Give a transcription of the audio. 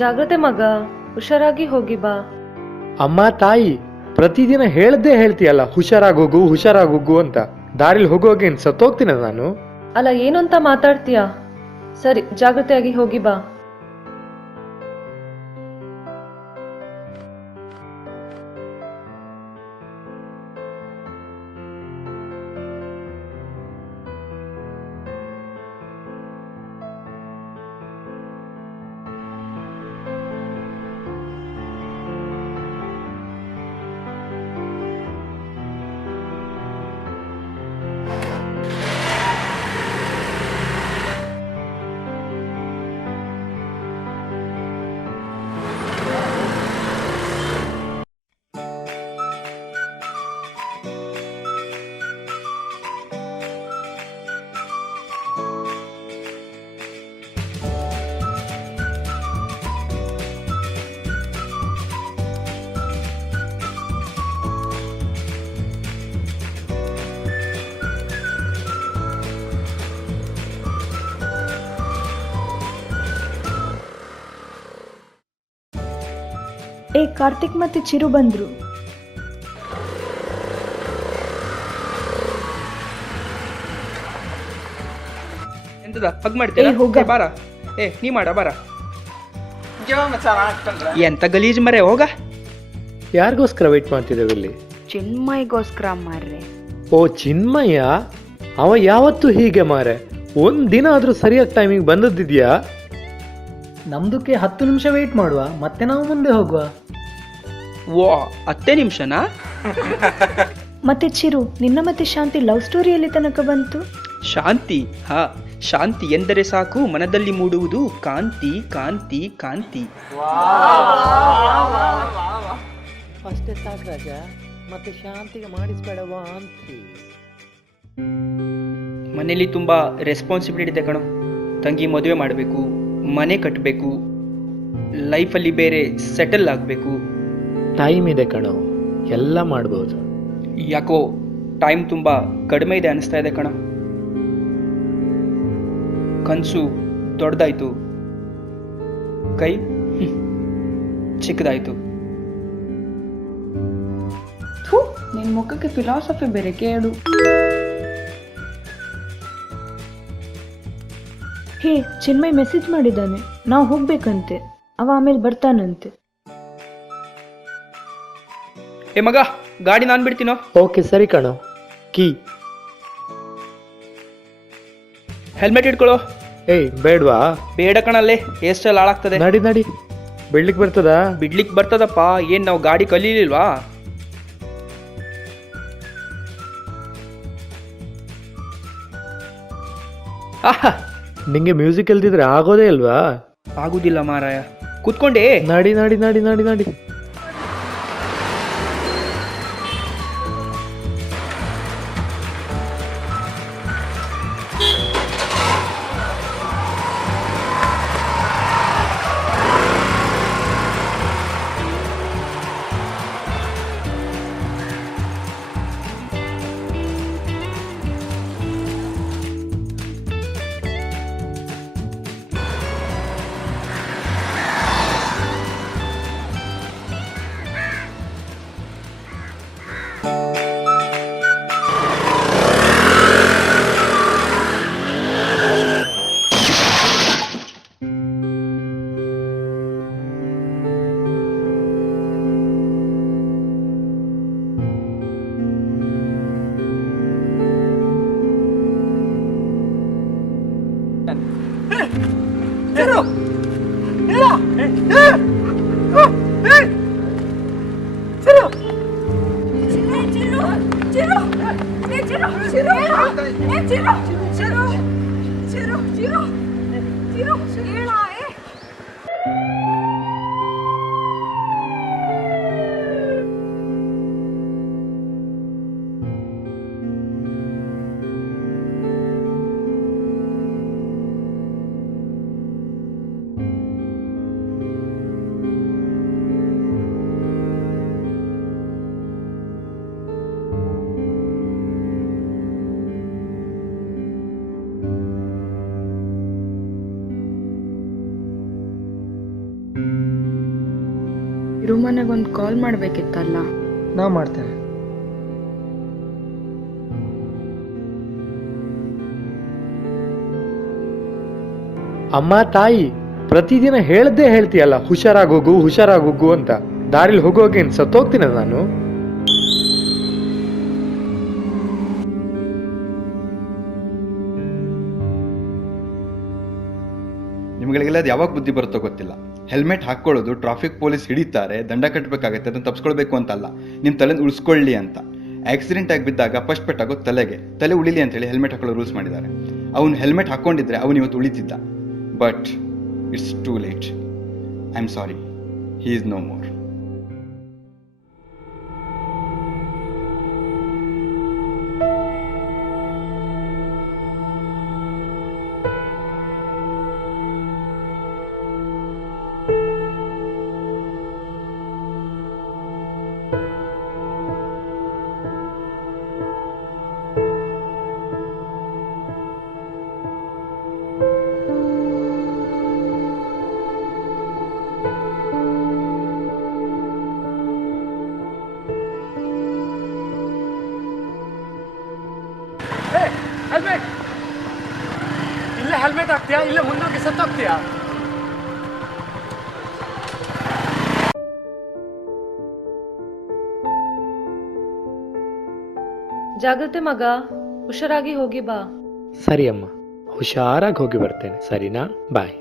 ಜಾಗ್ರತೆ ಮಗ, ಹುಷಾರಾಗಿ ಹೋಗಿ ಬಾ. ಅಮ್ಮ ತಾಯಿ, ಪ್ರತಿದಿನ ಹೇಳ್ದೇ ಹೇಳ್ತೀಯಲ್ಲ ಹುಷಾರಾಗೋಗು ಅಂತ. ದಾರಿಲಿ ಹೋಗುವಾಗ ಏನ್ ಸತ್ತೋಗ್ತೀನ ನಾನು? ಅಲ್ಲ, ಏನು ಅಂತ ಮಾತಾಡ್ತೀಯಾ? ಸರಿ, ಜಾಗ್ರತೆಯಾಗಿ ಹೋಗಿ ಬಾ. ಕಾರ್ತಿಕ್ ಮತ್ತೆ ಚಿರು ಬಂದ್ರು. ಎಂತದ ಹಗ್ ಮಾಡ್ತೀರಾ? ಬಾರ ನೀ ಮಾಡ ಬಾರ. ಎಂತ ಗಲೀಜ್ ಮರೆ, ಹೋಗ. ಯಾರಿಗೋಸ್ಕರ ವೇಟ್ ಮಾಡ್ತಿದ್ದೇವೆ ಇಲ್ಲಿ? ಚಿನ್ಮಯ್ಗೋಸ್ಕರ ಮಾರ್ರೆ. ಓ ಚಿನ್ಮಯ್ಯ, ಅವ ಯಾವತ್ತೂ ಹೀಗೆ ಮಾರೆ. ಒಂದ್ ದಿನ ಆದ್ರೂ ಸರಿಯಾಗಿ ಟೈಮಿಗೆ ಬಂದದ್ದಿದ್ಯಾ? ನಮ್ದಕ್ಕೆ 10 ನಿಮಿಷ ವೇಟ್ ಮಾಡುವ, ಮತ್ತೆ ನಾವು ಮುಂದೆ ಹೋಗುವ. ಓ 10 ನಿಮಿಷನಾ? ಮತ್ತೆ ಚಿರು, ನಿನ್ನ ಮತ್ತೆ ಶಾಂತಿ ಲವ್ ಸ್ಟೋರಿ ಎಲ್ಲಿ ತನಕ ಬಂತು? ಶಾಂತಿ? ಹಾ, ಶಾಂತಿ ಎಂದರೆ ಸಾಕು ಮನದಲ್ಲಿ ಮೂಡುವುದು ಕಾಂತಿ ಕಾಂತಿ ಕಾಂತಿ. ಅಷ್ಟೇ ಸಾಕು ರಾಜ, ಮತ್ತೆ ಶಾಂತಿಗೆ ಮಾಡಿಸ್ಬೇಡ ವಾಂತಿ. ಮನೇಲಿ ತುಂಬಾ ರೆಸ್ಪಾನ್ಸಿಬಿಲಿಟಿ ಇದೆ ಕಣೋ. ತಂಗಿ ಮದುವೆ ಮಾಡಬೇಕು, ಮನೆ ಕಟ್ಟಬೇಕು, ಲೈಫಲ್ಲಿ ಬೇರೆ ಸೆಟಲ್ ಆಗಬೇಕು. ಟೈಮ್ ಇದೆ ಕಣೋ, ಎಲ್ಲ ಮಾಡ್ಬೋದು. ಯಾಕೋ ಟೈಮ್ ತುಂಬಾ ಕಡಿಮೆ ಇದೆ ಅನಿಸ್ತಾ ಇದೆ ಕಣ. ಕನಸು ದೊಡ್ಡದಾಯ್ತು, ಕೈ ಚಿಕ್ಕದಾಯ್ತು. ನಿನ್ ಮುಖಕ್ಕೆ ಫಿಲಾಸಫಿ ಬೇರೆ ಕೇಳು. ಹೇ, ಚಿನ್ಮಯ್ ಮೆಸೇಜ್ ಮಾಡಿದ್ದಾನೆ, ನಾವು ಹೋಗ್ಬೇಕಂತೆ. ಅವ ಆಮೇಲೆ ಬರ್ತಾನಂತೆ. ಏ ಮಗ, ಗಾಡಿ ನಾನ್ ಬಿಡ್ತೀನೋ. ಓಕೆ ಸರಿ ಕಣೋ. ಕೀ ಹೆಲ್ಮೆಟ್ ಇಟ್ಕೊಳ್ಳೋ. ಏಯ್ ಬೇಡ್ವಾ? ಬೇಡ ಕಣಲ್ಲೇ, ಹೇರ್ ಸ್ಟೈಲ್ ಹಾಳಾಗ್ತದೆ. ನಡಿ ಬಿಡ್ಲಿಕ್ ಬರ್ತದಾ? ಬಿಡ್ಲಿಕ್ ಬರ್ತದಪ್ಪ. ಏನ್ ನಾವು ಗಾಡಿ ಕಲೀಲಿಲ್ವಾ? ಆಹಾ, ನಿಂಗೆ ಮ್ಯೂಸಿಕ್ ಇಲ್ದಿದ್ರೆ ಆಗೋದೇ ಇಲ್ವಾ? ಆಗುದಿಲ್ಲ ಮಾರಾಯ, ಕೂತ್ಕೊಂಡೆ. ನಡಿ ನಡಿ ನಡಿ ನಡಿ ನಡಿ. ಬಿರು ಮನೆಗೊಂದು ಕಾಲ್ ಮಾಡಬೇಕಿತ್ತಲ್ಲ. ನಾ ಮಾಡ್ತೇನೆ. ಅಮ್ಮ ತಾಯಿ ಪ್ರತಿದಿನ ಹೇಳ್ದೇ ಹೇಳ್ತೀಯಲ್ಲ ಹುಷಾರಾಗೋಗು ಅಂತ. ದಾರಿಲಿ ಹೋಗುವಾಗ ಏನ್ ಸತ್ತೋಗ್ತೀನ ನಾನು? ನಿಮ್ಗಳಿಗೆಲ್ಲ ಅದು ಯಾವಾಗ ಬುದ್ಧಿ ಬರುತ್ತೋ ಗೊತ್ತಿಲ್ಲ. ಹೆಲ್ಮೆಟ್ ಹಾಕ್ಕೊಳ್ಳೋದು ಟ್ರಾಫಿಕ್ ಪೊಲೀಸ್ ಹಿಡಿತಾರೆ, ದಂಡ ಕಟ್ಟಬೇಕಾಗತ್ತೆ, ಅದನ್ನು ತಪ್ಪಿಸ್ಕೊಳ್ಬೇಕು ಅಂತಲ್ಲ, ನಿಮ್ಮ ತಲೆ ಉಳಿಸ್ಕೊಳ್ಳಿ ಅಂತ. ಆಕ್ಸಿಡೆಂಟ್ ಆಗಿ ಬಿದ್ದಾಗ ಫಸ್ಟ್ ಪೆಟ್ಟಾಗೋದು ತಲೆ ಉಳಿಲಿ ಅಂತೇಳಿ ಹೆಲ್ಮೆಟ್ ಹಾಕೊಳ್ಳೋ ರೂಲ್ಸ್ ಮಾಡಿದ್ದಾರೆ. ಅವನು ಹೆಲ್ಮೆಟ್ ಹಾಕ್ಕೊಂಡಿದ್ರೆ ಅವನು ಇವತ್ತು ಉಳಿತಿದ್ದ. But it's too late. I am sorry, he is no more. ಇಲ್ಲೇ ಹೆಲ್ಮೆಟ್ ಹಾಕ್ತೀಯಾ? ಇಲ್ಲೇ ಮುಂದೋಗಿ ಸತ್ತೋಗ್ತೀಯಾ? ಜಾಗ್ರತೆ ಮಗ, ಹುಷಾರಾಗಿ ಹೋಗಿ ಬಾ. ಸರಿ ಅಮ್ಮ, ಹುಷಾರಾಗಿ ಹೋಗಿ ಬರ್ತೇನೆ. ಸರಿನಾ? ಬಾಯ್.